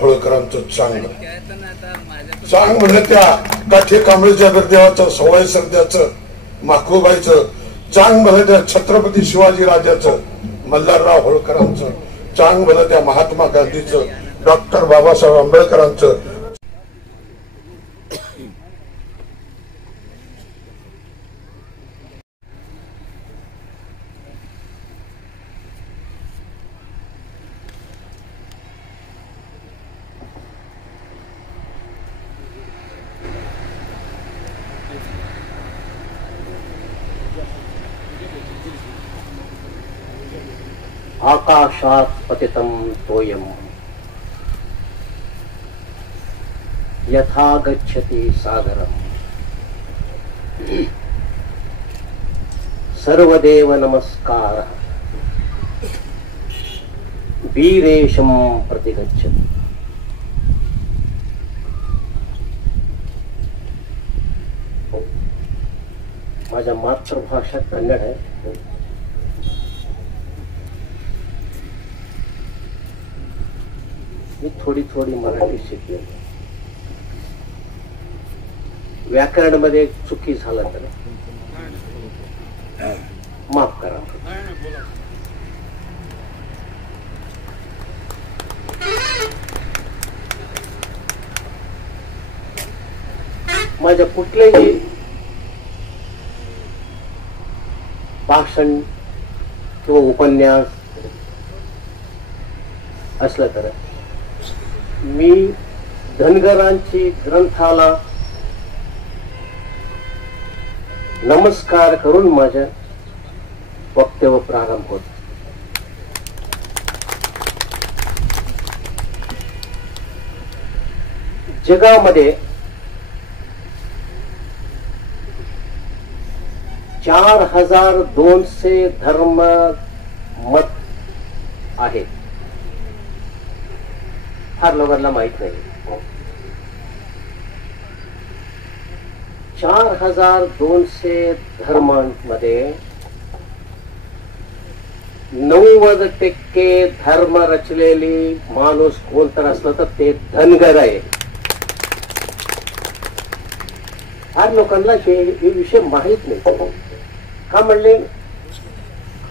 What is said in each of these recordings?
होळकरांचं चांग चांग म्हणलं त्या काठी कांबळीच्या देवाचं सवय सरद्याचं माखूबाईचं चांग म्हणलं त्या छत्रपती शिवाजी राजाचं मल्हारराव होळकरांचं चांग म्हणलं त्या महात्मा गांधीचं डॉक्टर बाबासाहेब आंबेडकरांचं आकाशात् पतितं तोयम् यथा गच्छति सागरम् सर्वदेव नमस्कारः वीरेशं प्रतिगच्छति। माझ्या मातृभाषा कन्नड आहे। मी थोडी थोडी मराठी शिकले। व्याकरण मध्ये चुकी झाला तर माफ करा। माझ्या कुठलेही भाषण किंवा उपन्यास असलं तर मी धनगरांची ग्रंथाला नमस्कार करून माझ्या वक्तव्य प्रारंभ होत। जगामध्ये 4200 धर्म मत आहेत। फार लोकांना माहित नाही। 4200 धर्मांमध्ये 90% धर्म रचलेली माणूस कोणतर असलं तर ते धनगर आहे। फार लोकांना हे विषय माहित नाही। का म्हणले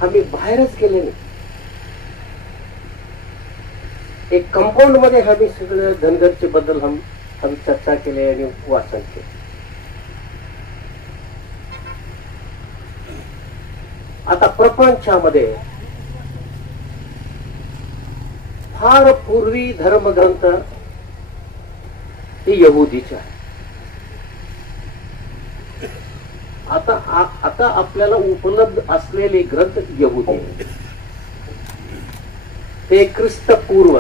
आम्ही बाहेरच गेले नाही। एक कंपाऊंड मध्ये आम्ही सगळं धनगरचे बद्दल हम चर्चा केली आणि वाचन केले। आता प्रपंचामध्ये फार पूर्वी धर्मग्रंथ हे यहुदीचे आहे। आता आपल्याला उपलब्ध असलेले ग्रंथ यहुदी ते ख्रिस्तपूर्व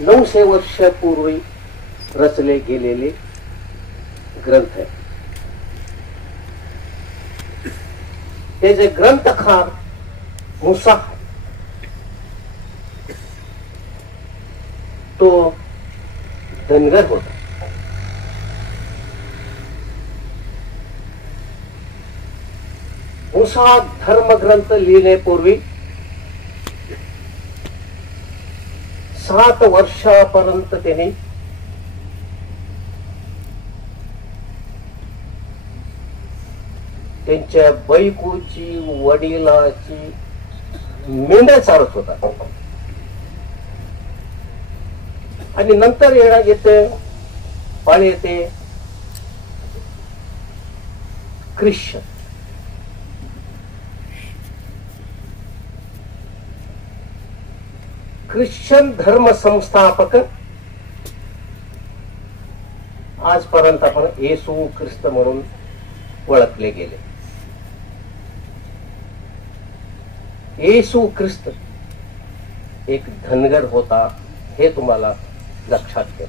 900 वर्षापूर्वी रचले गेलेले ग्रंथ आहे। ते जे ग्रंथकार मूसा तो धनगर होता। मूसा धर्मग्रंथ लिहिण्यापूर्वी 7 वर्षापर्यंत त्यांनी त्यांच्या बायकोची वडिलाची मेंढ्या चारत होता आणि नंतर येते पाळी येते ख्रिश्चन। ख्रिश्चन धर्म संस्थापक आजपर्यंत आपण येशू ख्रिस्त म्हणून ओळखले गेले। येशू ख्रिस्त एक धनगर होता हे तुम्हाला लक्षात घ्या।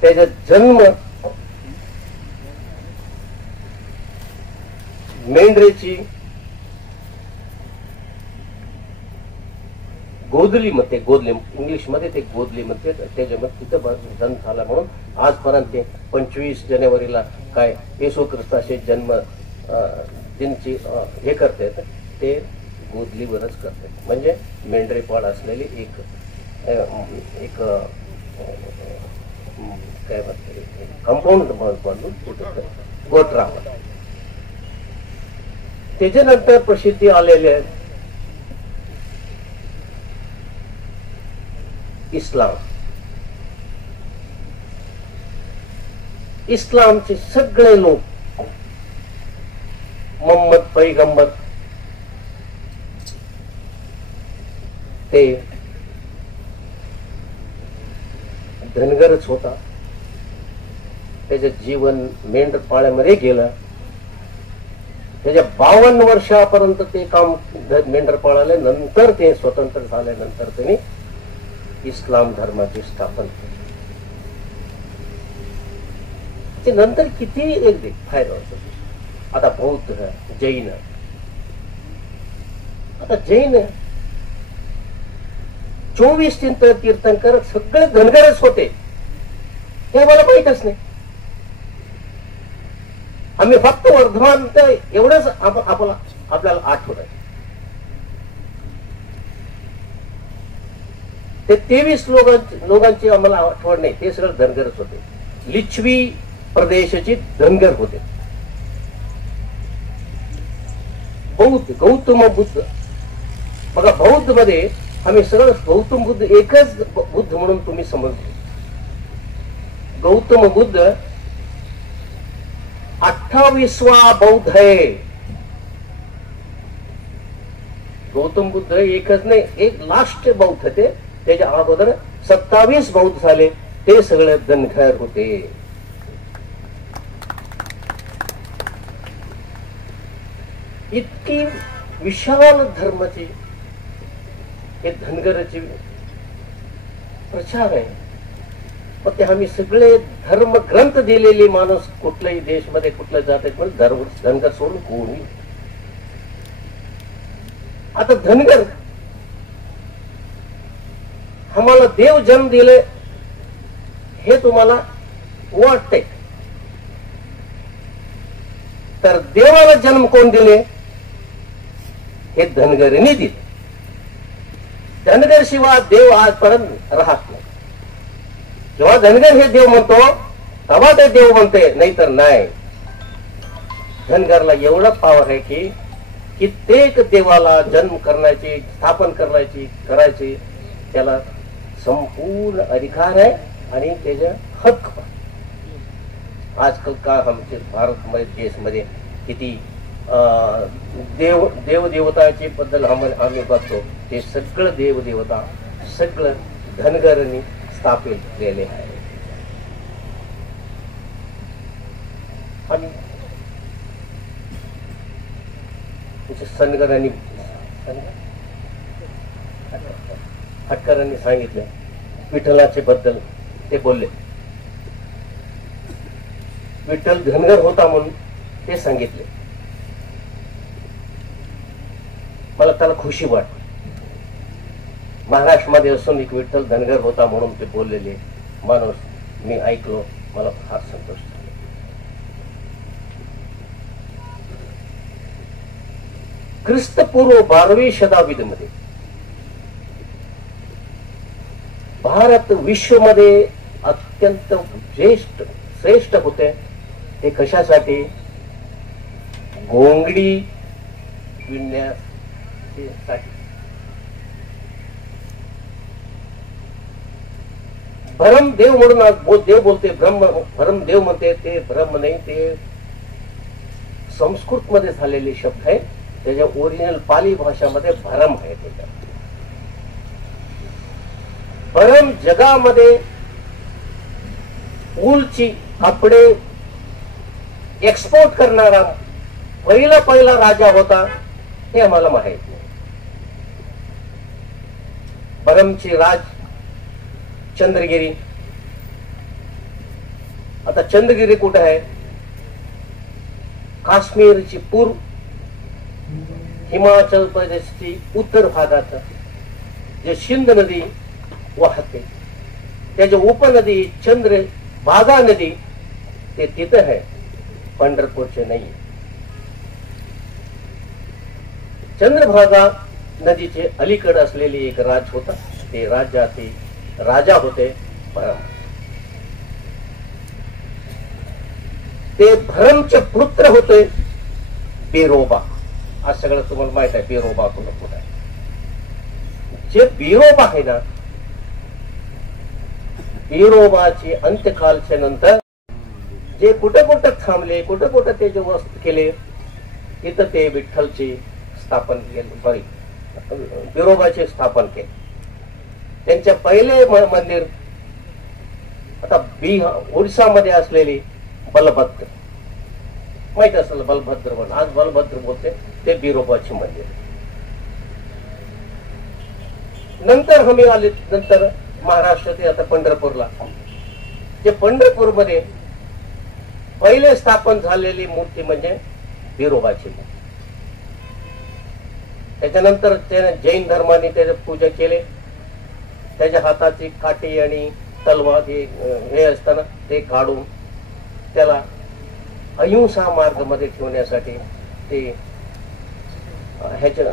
त्याचा जन्म मेंढरेची गोदली मध्ये इंग्लिश मध्ये ते गोदली मध्ये त्याच्यामध्ये तिथं जन्म झाला म्हणून आजपर्यंत 25 जानेवारीला येशू ख्रिस्ताचे जन्म दिनची हे करते ते गोदलीवरच करते, म्हणजे मेंढरेपाळ असलेली एक काय म्हणते कंपाऊंड बांधून कुठं गोट राहत. त्याच्यानंतर प्रसिद्धी आलेले इस्लाम. इस्लामचे सगळे लोक मोहम्मद पैगंबर ते धनगरच होता. त्याचं जीवन मेंढपाळ्यामध्ये गेलं. त्याच्या 52 वर्षापर्यंत ते काम मेंढपाळाले. नंतर ते स्वतंत्र झाल्यानंतर त्यांनी इस्लाम धर्माची स्थापना केली. ते नंतर किती एक फायदा होतो. आता बौद्ध, जैन, आता जैन 24 तीर्थंकर सगळे धनगरच होते, हे मला माहीतच नाही. आम्ही फक्त वर्धमान एवढंच आपल्याला आठवण आहे. ते 23 लोकांची आम्हाला आठवण नाही, ते सगळं धनगरच होते. लिच्छवी प्रदेशाचे धनगर होते. बौद्ध, गौतम बुद्ध, बघा बौद्ध मध्ये आम्ही सगळं गौतम बुद्ध एकच बुद्ध म्हणून तुम्ही समजतो. गौतम बुद्ध 28वा बौद्ध आहे. गौतम बुद्ध एकच नाही, एक लास्ट बौद्ध ते. त्याच्या अगोदर 27 बौद्ध झाले, ते सगळे धनगर होते. इतकी विशाल धर्माची हे धनगराचे प्रचार आहे. मग ते आम्ही सगळे धर्म ग्रंथ दिलेले माणूस कुठल्याही देशमध्ये कुठल्या जातात पण धनगर सोडून कोणी. आता धनगर आम्हाला देव जन्म दिले हे तुम्हाला वाटते, तर देवाला जन्म कोण दिले? हे धनगरांनी दिले. धनगर शिवाय देव आजपर्यंत राहत नाही. जेव्हा धनगर हे देव म्हणतो तेव्हा ते देव म्हणते, नाही तर नाही. धनगरला एवढा पावर आहे की कित्येक देवाला जन्म करण्याची, स्थापन करायची त्याला संपूर्ण अधिकार आहे आणि त्याचा हक्क. आजकाल का आमच्या भारत देशमध्ये किती देवदेवताची बद्दल आम्ही बघतो, ते सगळं देवदेवता सगळं धनगरांनी स्थापित केले आहे. आणि सनगरांनी हटकरांनी सांगितलं विठ्ठलाचे बद्दल. ते बोलले विठ्ठल धनगर होता म्हणून ते सांगितले. मला त्याला खुशी वाटली. महाराष्ट्रामध्ये असून एक विठ्ठल धनगर होता म्हणून ते बोललेले माणूस मी ऐकलो, मला फार संतोष झाला. ख्रिस्तपूर्व 12वी शताब्दीमध्ये भारत विश्वमध्ये अत्यंत श्रेष्ठ होते. ते कशासाठी? घोंगडी विणण्यासाठी. भरमदेव म्हणून देव बोलते, भरमदेव म्हणते. ते ब्रह्म नाही, ते संस्कृत मध्ये झालेले शब्द आहे. त्याच्या ओरिजिनल पाली भाषामध्ये भरम आहे. त्याच्या भरम जगामध्ये ऊलची कपडे एक्सपोर्ट करणारा पहिला राजा होता, हे आम्हाला माहित नाही. भरमची राज चंद्रगिरी. आता चंद्रगिरी कुठे आहे? काश्मीरची पूर्व, हिमाचल प्रदेशची उत्तर भागात जे सिंध नदी वाहते, त्याच्या उपनदी चंद्रभागा नदी, ते तिथं आहे, पंढरपूरचे नाही. चंद्रभागा नदीचे अलीकडे असलेले एक राज होता. ते राजा होते ते भरमचे पुत्र होते बिरोबा. आज सगळं तुम्हाला माहित आहे बिरोबा कोण आहे. जे बिरोबा आहे ना, बिरोबाची अंत्यकालच्या नंतर जे कुठं कुठं थांबले, कुठं कुठं ते जे वस्त केले, तिथं ते विठ्ठलचे स्थापन केले, बिरोबाचे स्थापन केले. त्यांच्या पहिले मंदिर आता ओरिसामध्ये असलेले बलभद्र, माहित असेल बलभद्र म्हणून, आज बलभद्र बोलते, ते बिरोबाचे मंदिर. नंतर आम्ही आले नंतर महाराष्ट्रात आता पंढरपूरला. जे पंढरपूरमध्ये पहिले स्थापन झालेली मूर्ती म्हणजे बिरोबाची. त्याच्यानंतर त्याने जैन धर्माने त्याची पूजा केले. त्याच्या हाताची काठी आणि तलवार हे असताना ते काढून त्याला अहिंसा मार्ग मध्ये ठेवण्यासाठी ते ह्याच्या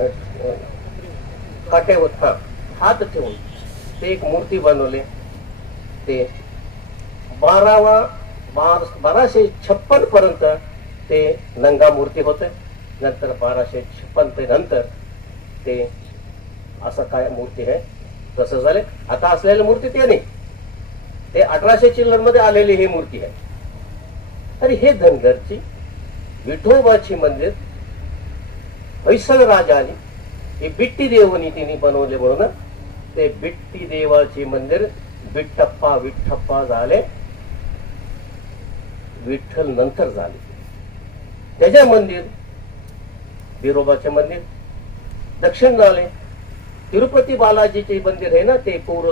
काट्यावर हात ठेवून ते एक मूर्ती बनवले. ते 1256 पर्यंत ते नंगा मूर्ती होते. नंतर 1256 नंतर ते असं काय मूर्ती आहे तसं झाले. आता असलेली मूर्ती ते नाही, ते 1800 चिल्लर मध्ये आलेली ही मूर्ती आहे. आणि हे धनगरची विठोबाची मंदिर हैसल राजाने हे बिट्टी देवनी तिने बनवले म्हणून ते बिट्टी देवाचे मंदिर विठ्ठप्पा विठ्ठप्पा झाले. विठ्ठल नंतर झाले. त्याच्या मंदिर बिरोबाचे मंदिर दक्षिण झाले. तिरुपती बालाजीचे मंदिर आहे ना, ते पूर्व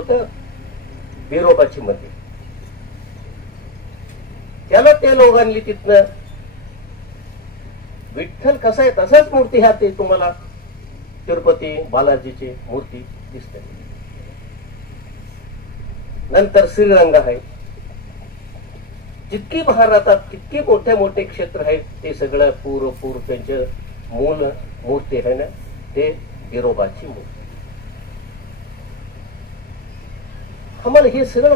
बिरोबाची मंदिर. त्याला ते लोकांनी तिथनं विठ्ठल कसा आहे तसाच मूर्ती ह्या ते तुम्हाला तिरुपती बालाजीची मूर्ती दिसते. नंतर श्रीरंग आहे. जितकी भारतात कितकी मोठे मोठे क्षेत्र आहेत ते सगळं पूर्व त्यांचे मूल मूर्ती आहे ना, ते बिरोबाची मूर्ती. आम्हाला हे सगळं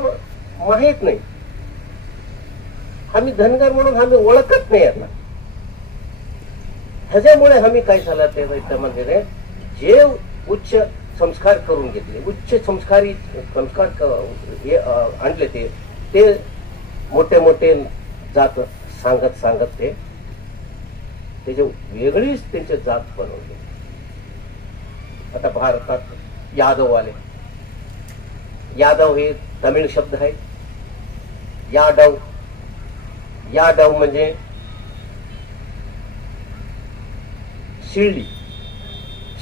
माहित नाही. आम्ही धनगर म्हणून आम्ही ओळखत नाही यांना. ह्याच्यामुळे आम्ही काय झालं त्यामध्ये जे उच्च संस्कार करून घेतले, उच्च संस्कार आणले, ते मोठे मोठे जात सांगत ते त्याचे वेगळीच त्यांचे जात बनवले. आता भारतात यादव आले. यादव हे तमिळ शब्द आहे. यादव म्हणजे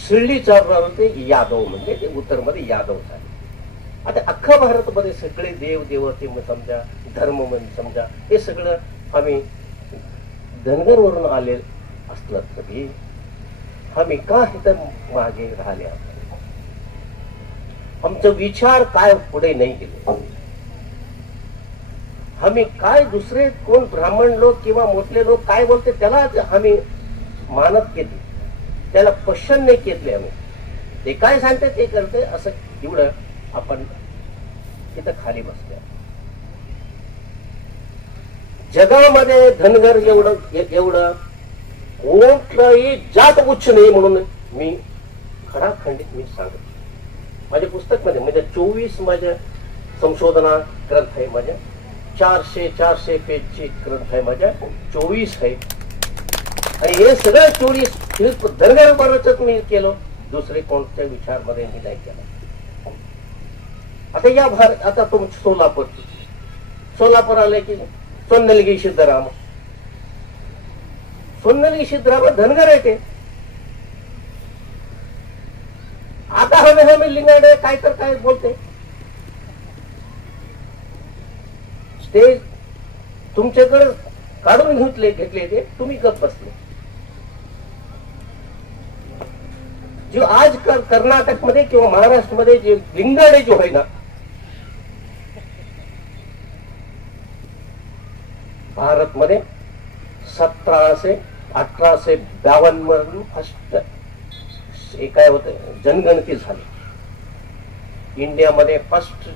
शिर्डीचा ते यादव म्हणजे ते उत्तरमध्ये यादव झाले. आता अख्खा भारतमध्ये सगळे देव देवते समजा, धर्म समजा, हे सगळं आम्ही धनगर वरून आले असलं तरी आम्ही का इथं मागे राहिले. आमचा विचार काय पुढे नाही गेले. आम्ही काय दुसरे कोण ब्राह्मण लोक किंवा मोठले लोक काय बोलते त्याला आम्ही मानत घेतले, त्याला क्वेश्चन नाही घेतले. आम्ही ते काय सांगते ते करते असं एवढं आपण तिथं खाली बसले. जगामध्ये धनगर एवढं कोणतंही जात उच्च नाही म्हणून मी खडाखंडित मी सांगतो. माझ्या पुस्तक मध्ये म्हणजे 24 माझ्या संशोधना ग्रंथ आहे. माझ्या 400 पेजचे ग्रंथ आहे. माझ्या 24 आहे. आणि हे सगळं 24 धनगर बरोबरच मी केलं, दुसरे कोणत्या विचार मध्ये मी नाही केलं. आता आता तुमचं सोलापूर आले की सोन्नलगी सिद्धराम धनगर आहे ते. आता हवे लिंगाडे काय तर काय बोलते ते तुमच्याकडे काढून घेतले ते तुम्ही गप बसले. जो आज कर्नाटक मध्ये किंवा महाराष्ट्र मध्ये जे लिंगाडे जो आहे ना, भारत मध्ये 1852 मधून फर्स्ट काय होतं, जनगणती झाली इंडियामध्ये. फर्स्ट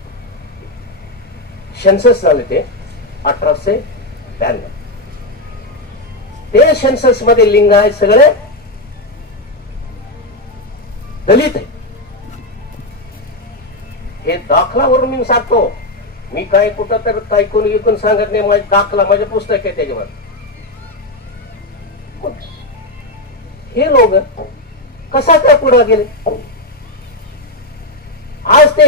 सेन्सस झाले ते 1892. ते सेन्सस मध्ये लिंगायत सगळे दलित आहे. हे दाखलावरून मी सांगतो, मी काय कुठं तर ऐकून विकून सांगत नाही. माझे दाखला, माझे पुस्तक आहे त्याच्यावर. हे लोक कसा काय पुढे गेले? आज ते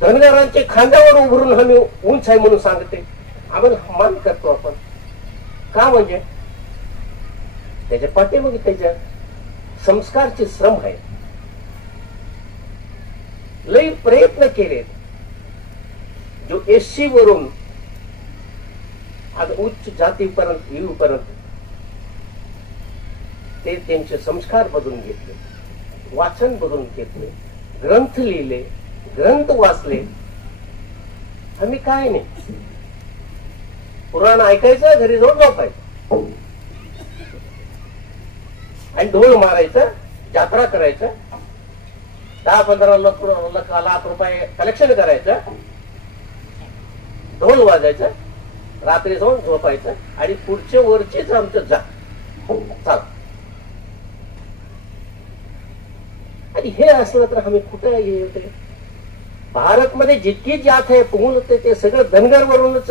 धनगरांचे खांद्यावर उभरून आम्ही उंच आहे म्हणून सांगते, आम्हाला मान करतो आपण. का म्हणजे त्याच्या पाठीमागे त्याच्या संस्कारचे श्रम आहे. लई प्रयत्न केले. जो एससी वरून आज उच्च जातीपर्यंत येऊपर्यंत ते त्यांचे संस्कार बदलून घेतले, वाचन बदलून घेतले, ग्रंथ लिहिले, ग्रंथ वाचले. आम्ही काय नाही, पुराण ऐकायचं, घरी जाऊन झोपायचं आणि ढोल मारायचं, यात्रा करायचं, 10-15 लाख रुपये कलेक्शन करायचं, ढोल वाजायचं, रात्री जाऊन झोपायचं आणि पुढचे वरचेच आमचं जा चाल. आणि हे असलं तर आम्ही कुठे येते? भारतमध्ये जितकी जात आहे पूर्ण ते सगळं धनगर वरूनच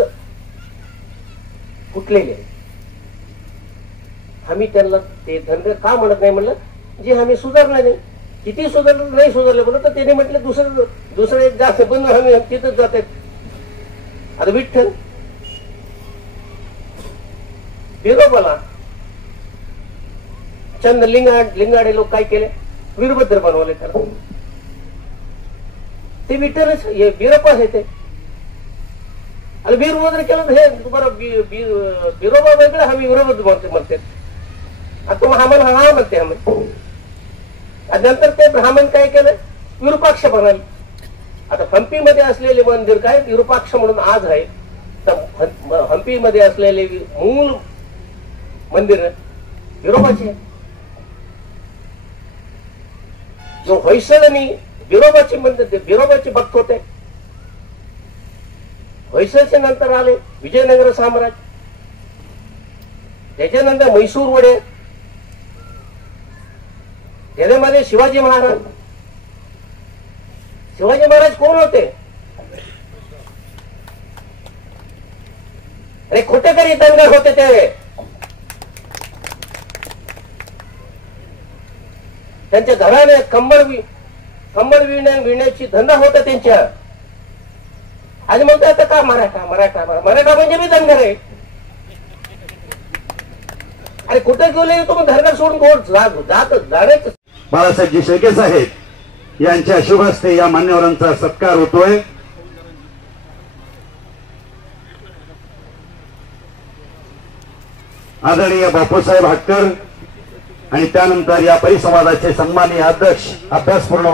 फुटलेले आहे. आम्ही त्यांना ते धनगर का म्हणत नाही म्हणलं, जे आम्ही सुधारला नाही. किती सुधारलं नाही सुधारले म्हणलं तर त्यांनी म्हटलं दुसरं एक जास्त पण आम्ही तिथंच जात आहेत. आता विठ्ठल बिरोबाला चंद लिंगाडे लोक काय केले, वीरभद्र बनवले त्याला. ते विठ्ठलच बिरोबा आहे ते. आणि वीरभद्र केलं हे बरं, बिरोबा वेगळं, आम्ही वीरभद्र म्हणते. आता आम्हाला हा म्हणते आम्ही. आणि नंतर ते ब्राह्मण काय केलं, विरूपाक्ष बनाले. आता हंपी मध्ये असलेले मंदिर काय विरूपाक्ष म्हणून आज आहे. तर हंपी मध्ये असलेले मूळ मंदिर विरोबाचे आहे. जो होयसल आणि बिरोबाचे मंदिर, बिरोबाचे भक्त होते. होयसलचे नंतर आले विजयनगर साम्राज्य, त्याच्यानंतर म्हैसूर वडे, त्याच्यामध्ये शिवाजी महाराज. शिवाजी महाराज कोण होते? अरे खोटेकरी दंगर होते ते. त्यांच्या घराने कंबळ विण्याची धंदा होता त्यांच्या. आणि म्हणतो आता का मराठा म्हणजे मी धनगर आहे. अरे कुठे गेले तुम्ही धनगर सोडून जाण्याचं. बाळासाहेबजी शेळके साहेब यांच्या शुभ हस्ते या मान्यवरांचा सत्कार होतोय. आदरणीय बापूसाहेब हाटकर आणि त्यानंतर या परिसंवादाचे सन्माननीय अध्यक्ष, अभ्यासपूर्ण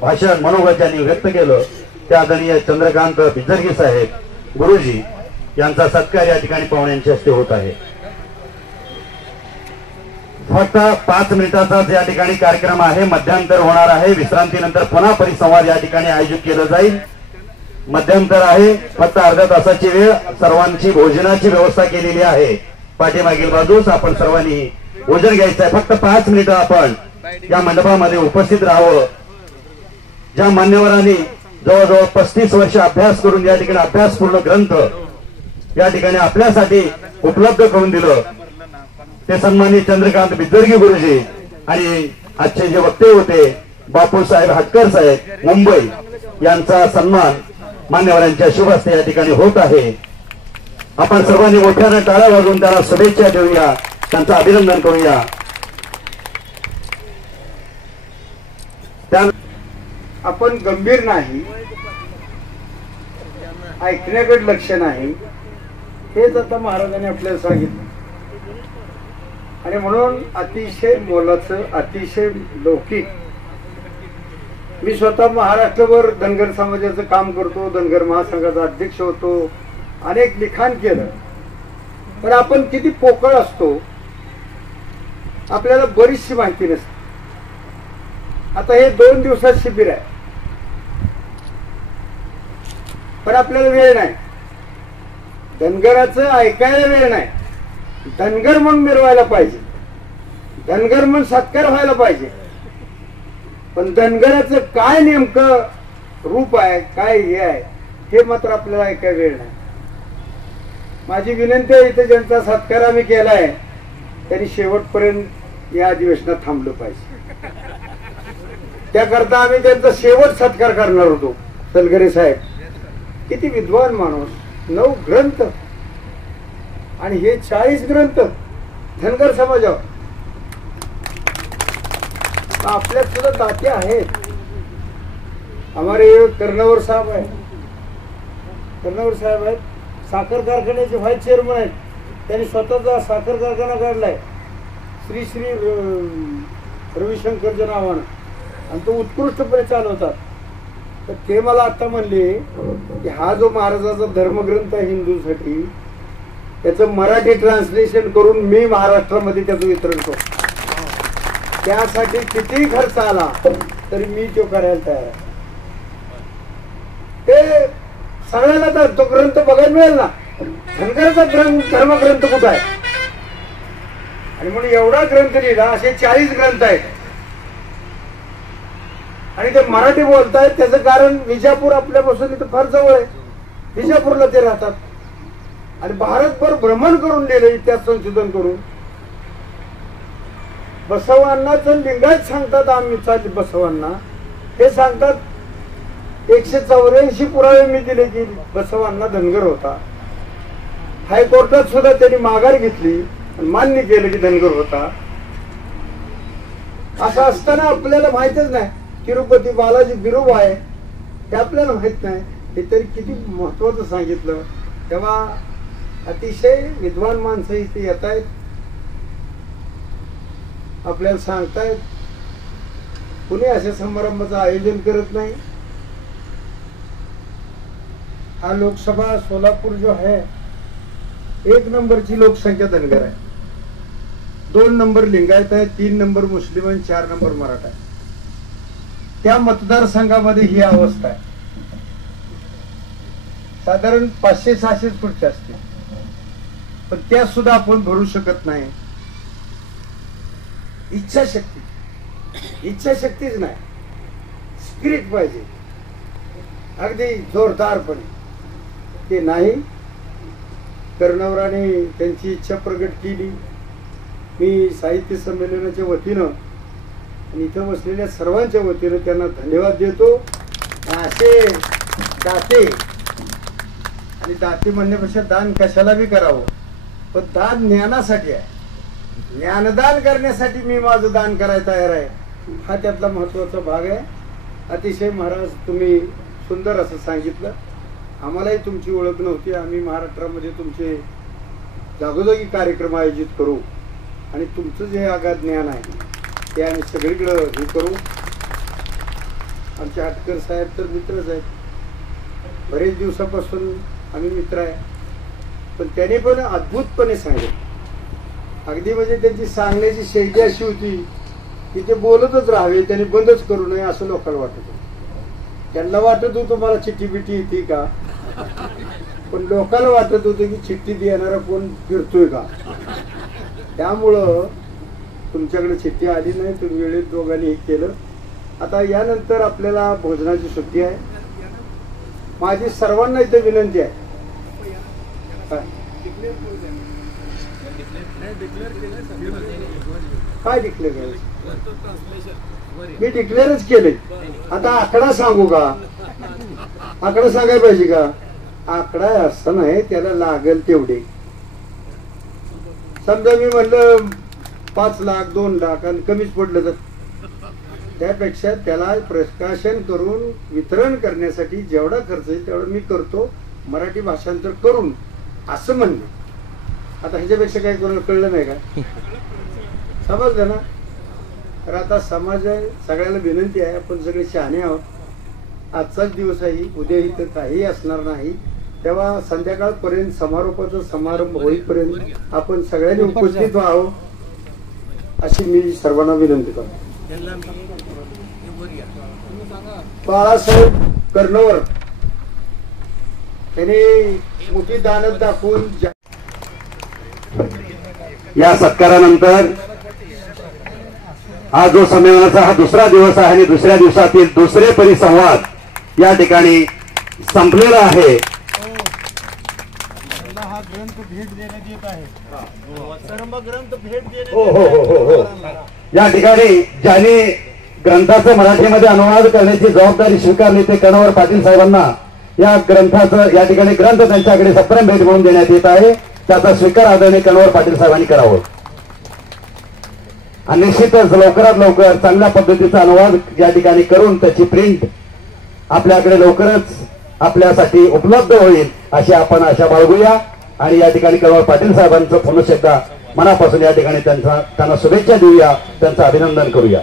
भाषण मनोगत ज्यांनी व्यक्त केलं ते आदरणीय चंद्रकांत बिजरगी साहेब गुरुजी यांचा सत्कार या ठिकाणी पाहुण्यांच्या हस्ते होत आहे. फक्त 5 मिनिटाचाच या ठिकाणी कार्यक्रम आहे. मध्यांतर होणार आहे. विश्रांतीनंतर पुन्हा परिसंवाद या ठिकाणी आयोजित केलं जाईल. मध्यांतर आहे. फक्त अर्ध्या तासाची वेळ. सर्वांची भोजनाची व्यवस्था केलेली आहे. पाठीमागील बाजूस आपण सर्वांनी भोजन घ्यायचं आहे. फक्त 5 मिनिटं आपण या मंडपामध्ये उपस्थित राहावं. ज्या मान्यवरांनी जवळजवळ 35 वर्ष अभ्यास करून या ठिकाणी अभ्यासपूर्ण ग्रंथ या ठिकाणी आपल्यासाठी उपलब्ध करून दिलं ते सन्माननीय चंद्रकांत बिजरगी गुरुजी आणि आजचे जे वक्ते होते बापूसाहेब हाटकर साहेब मुंबई यांचा सन्मान मान्यवरांच्या शुभ हस्ते या ठिकाणी होत आहे. आपण सर्वांनी मोठ्याने टाळ्या वाजवून त्यांना शुभेच्छा देऊया, त्यांचं अभिनंदन करूया. आपण गंभीर नाही, ऐकण्याकडे लक्ष नाही, हेच आता महाराजांनी आपल्याला सांगितलं. आणि म्हणून अतिशय मोलाचं, अतिशय लौकिक. मी स्वतः महाराष्ट्रभर धनगर समाजाचं काम करतो, धनगर महासंघाचा अध्यक्ष होतो, अनेक लिखाण केलं. पण आपण किती पोकळ असतो आपल्याला बरीचशी माहिती नसते. आता हे 2 दिवसात शिबिर आहे, पण आपल्याला वेळ नाही. धनगराचं ऐकायला वेळ नाही. धनगर म्हणून मिरवायला पाहिजे, धनगर म्हणून सत्कार व्हायला पाहिजे, पण धनगराचं काय नेमकं रूप आहे, काय हे आहे, हे मात्र आपल्याला ऐकायला वेळ नाही. माझी विनंती आहे, इथे ज्यांचा सत्कार आम्ही केलाय त्यांनी शेवटपर्यंत या अधिवेशनात थांबलं पाहिजे. त्याकरता आम्ही त्यांचा शेवट सत्कार करणार होतो. सलगरे साहेब किती विद्वान माणूस, 9 ग्रंथ आणि हे 40 ग्रंथ धनगर समाजावर. आपल्यात सुद्धा दाते आहेत. हमारे कर्णवर साहेब आहे, कर्णवर साहेब आहेत, साखर कारखान्याचे व्हाईस चेअरमन आहेत. त्यांनी स्वतःचा साखर कारखाना काढलाय श्री श्री रविशंकरच्या नावानं, आणि तो उत्कृष्टपणे चालवतात. तर ते मला आता म्हणले की हा जो महाराजाचा धर्मग्रंथ आहे हिंदूसाठी, त्याचं मराठी ट्रान्सलेशन करून मी महाराष्ट्रामध्ये त्याचं वितरण करतो. त्यासाठी किती खर्च आला तरी मी तो करायला तयार आहे. ते सगळ्यांना तर तो ग्रंथ बघायला मिळेल ना. धनगरचा धर्मग्रंथ कुठं आहे? आणि म्हणून एवढा ग्रंथ लिहिला, असे 40 ग्रंथ आहेत. आणि ते मराठी बोलतायत त्याचं कारण विजापूर आपल्यापासून इथं फार जवळ आहे. विजापूरला ते राहतात आणि भारतभर भ्रमण करून लिहिलं, इतिहास संशोधन करून. बसवांनाच लिंगायत सांगतात आम्ही चालली बसवांना, हे सांगतात 184 पुरावे मी दिले की बसवांना धनगर होता. हायकोर्टात सुद्धा त्यांनी माघार घेतली आणि मान्य केलं की धनगर होता. असं असताना आपल्याला माहितच नाही तिरुपती बालाजी बिरोबा आहे हे आपल्याला माहित नाही. हे तरी किती महत्वाचं सांगितलं. तेव्हा अतिशय विद्वान माणसं इथे येत आहेत, आपल्याला सांगतायत. कुणी अशा समारंभाचं आयोजन करत नाही. हा लोकसभा सोलापूर जो है 1 नंबरची लोकसंख्या धनगर आहे, 2 नंबर लिंगायत आहे, 3 नंबर मुस्लिम आणि 4 नंबर मराठा आहे. त्या मतदारसंघामध्ये ही अवस्था आहे. साधारण 500-600 खुर्च्या असतील, पण त्या सुद्धा आपण भरू शकत नाही. इच्छाशक्तीच नाही, स्पिरिट पाहिजे अगदी जोरदारपणे. ते नाही. कर्णवराने त्यांची इच्छा प्रगट केली. मी साहित्य संमेलनाच्या वतीनं आणि इथं बसलेल्या सर्वांच्या वतीनं त्यांना धन्यवाद देतो. असे दाते, आणि दाते म्हणण्यापेक्षा दान कशाला बी करावं, पण दान ज्ञानासाठी आहे. ज्ञानदान करण्यासाठी मी माझं दान करायला तयार आहे. हा त्यातला महत्वाचा भाग आहे. अतिशय महाराज तुम्ही सुंदर असं सांगितलं. आम्हालाही तुमची ओळख नव्हती. आम्ही महाराष्ट्रामध्ये तुमचे जागोजागी कार्यक्रम आयोजित करू आणि तुमचं जे अगाध ज्ञान आहे ते आम्ही सगळीकडं हे करू. आमचे हाटकर साहेब तर मित्रच आहेत, बरेच दिवसापासून आम्ही मित्र आहे. पण त्याने पण अद्भुतपणे सांगितलं. अगदी म्हणजे त्यांची सांगण्याची शैली अशी होती की ते बोलतच राहावे, त्यांनी बंदच करू नये असं लोकांना वाटत होतं. त्यांना वाटत होतं मला चिठ्ठी बिठी येते का, पण लोकांना वाटत होतं की चिठ्ठी देणारा कोण फिरतोय का. त्यामुळं तुमच्याकडे चिठ्ठी आली नाही, तुम्ही वेळेत दोघांनी हे केलं. आता यानंतर आपल्याला भोजनाची सुट्टी आहे. माझी सर्वांना इथे विनंती आहे. काय डिक्लेअर केलं? मी डिक्लेअरच केले. आता आकडा सांगू का? आकडा सांगायला पाहिजे का? आकडा असं नाही, त्याला लागेल तेवढे. समजा मी म्हणलं 5 लाख 2 लाख आणि कमीच पडलं तर त्यापेक्षा त्याला प्रकाशन करून वितरण करण्यासाठी जेवढा खर्च आहे तेवढा मी करतो, मराठी भाषांतर करून, असं म्हणणं. आता ह्याच्यापेक्षा काही कोणाला कळलं नाही का? समजलं ना? तर आता समाज आहे, सगळ्याला विनंती आहे, आपण सगळे शहाणे आहोत. आजचाच दिवस आहे, उद्या इथं काही असणार नाही. तेव्हा संध्याकाळपर्यंत समारोपाचा समारंभ होईपर्यंत आपण सगळ्यांनी उपस्थित व्हावं अशी मी सर्वांना विनंती करतो. बाळासाहेब कर्णवर त्यांनी मोठी दानत दाखवून या सत्कारानंतर हा जो संमेलनाचा हा दुसरा दिवस आहे आणि दुसऱ्या दिवसातील दुसरे परिसंवाद या ठिकाणी संपलेला आहे. हा ग्रंथ भेट देण्यात येत आहे. ग्रंथ भेट हो हो हो हो हो या ठिकाणी ज्यांनी ग्रंथाचं मराठीमध्ये अनुवाद करण्याची जबाबदारी स्वीकारली ते कणवर पाटील साहेबांना या ग्रंथाचं या ठिकाणी ग्रंथ त्यांच्याकडे सप्रेम भेट म्हणून देण्यात येत आहे. त्याचा स्वीकार आदरणीय कणवर पाटील साहेबांनी करावं आणि निश्चितच लवकरात लवकर चांगल्या पद्धतीचा अनुवाद या ठिकाणी करून त्याची प्रिंट आपल्याकडे लवकरच आपल्यासाठी उपलब्ध होईल अशी आपण आशा बाळगूया. आणि या ठिकाणी कणवर पाटील साहेबांचं पुन्हा एकदा मनापासून या ठिकाणी त्यांना शुभेच्छा देऊया, त्यांचं अभिनंदन करूया.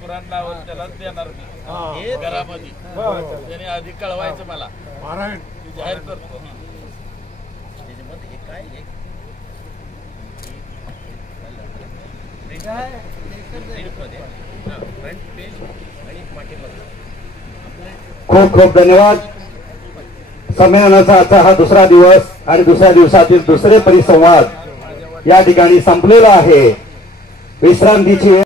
पुराण लावल त्याला देणार मी घरामध्ये त्याने आधी कळवायचं मला जाहीर करतो. खूप खूप धन्यवाद. संमेलनाचा आजचा हा दुसरा दिवस आणि दुसऱ्या दिवसातील दुसरे परिसंवाद या ठिकाणी संपलेला आहे. विश्रांतीची